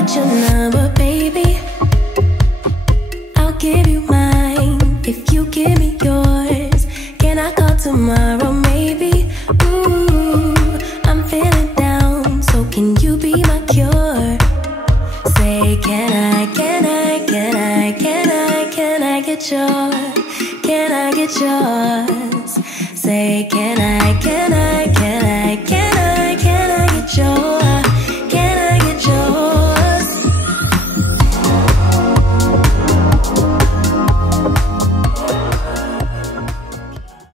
get your number, baby? I'll give you mine if you give me yours. Can I call tomorrow, maybe? Ooh, I'm feeling down, so can you be my cure? Say, can I get yours? Can I get yours? Say, can I